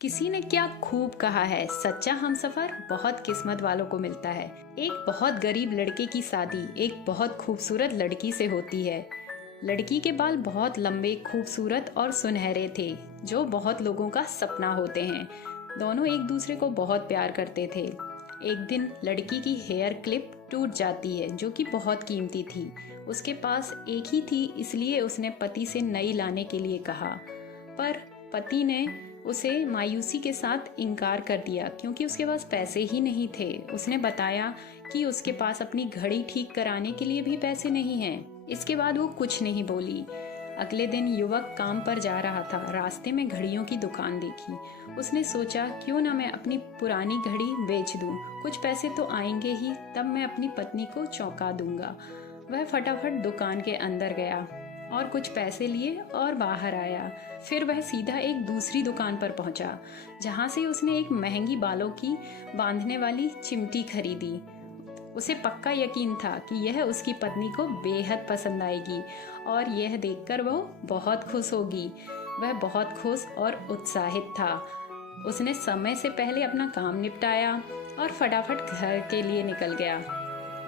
किसी ने क्या खूब कहा है, सच्चा हमसफर बहुत किस्मत वालों को मिलता है। एक बहुत गरीब लड़के की शादी एक बहुत खूबसूरत लड़की से होती है। लड़की के बाल बहुत लंबे, खूबसूरत और सुनहरे थे, जो बहुत लोगों का सपना होते हैं। दोनों एक दूसरे को बहुत प्यार करते थे। एक दिन लड़की की हेयर क्लिप टूट जाती है, जो कि बहुत कीमती थी। उसके पास एक ही थी, इसलिए उसने पति से नई लाने के लिए कहा, पर पति ने उसे मायूसी के साथ इनकार कर दिया क्योंकि उसके पास पैसे ही नहीं थे। उसने बताया कि उसके पास अपनी घड़ी ठीक कराने के लिए भी पैसे नहीं हैं। इसके बाद वो कुछ नहीं बोली। अगले दिन युवक काम पर जा रहा था। रास्ते में घड़ियों की दुकान देखी। उसने सोचा, क्यों ना मैं अपनी पुरानी घड़ी बेच दूं, कुछ पैसे तो आएंगे ही, तब मैं अपनी पत्नी को चौंका दूंगा। वह फटाफट दुकान के अंदर गया और कुछ पैसे लिए और बाहर आया। फिर वह सीधा एक दूसरी दुकान पर पहुंचा, जहां से उसने एक महंगी बालों की बांधने वाली चिमटी खरीदी। उसे पक्का यकीन था कि यह उसकी पत्नी को बेहद पसंद आएगी और यह देखकर वो बहुत खुश होगी। वह बहुत खुश और उत्साहित था। उसने समय से पहले अपना काम निपटाया और फटाफट घर के लिए निकल गया।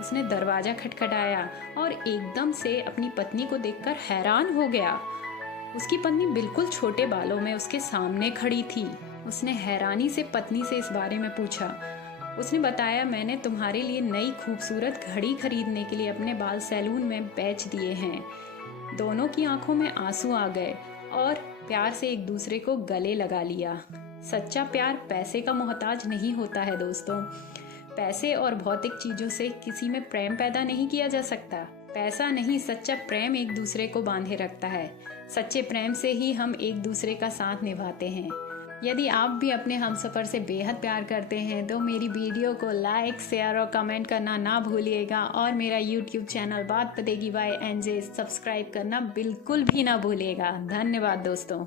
उसने दरवाजा खटखटाया और एकदम से अपनी पत्नी को देखकर हैरान हो गया। उसकी पत्नी बिल्कुल छोटे बालों में उसके सामने खड़ी थी। उसने हैरानी से पत्नी से इस बारे में पूछा। उसने बताया, मैंने तुम्हारे लिए नई खूबसूरत घड़ी खरीदने के लिए अपने बाल सैलून में बेच दिए हैं। दोनों की आंखों में आंसू आ गए और प्यार से एक दूसरे को गले लगा लिया। सच्चा प्यार पैसे का मोहताज नहीं होता है दोस्तों। पैसे और भौतिक चीजों से किसी में प्रेम पैदा नहीं किया जा सकता। पैसा नहीं, सच्चा प्रेम एक दूसरे को बांधे रखता है। सच्चे प्रेम से ही हम एक दूसरे का साथ निभाते हैं। यदि आप भी अपने हमसफर से बेहद प्यार करते हैं तो मेरी वीडियो को लाइक, शेयर और कमेंट करना ना भूलिएगा और मेरा यूट्यूब चैनल बात पतेगी बाय एनजे सब्सक्राइब करना बिल्कुल भी ना भूलिएगा। धन्यवाद दोस्तों।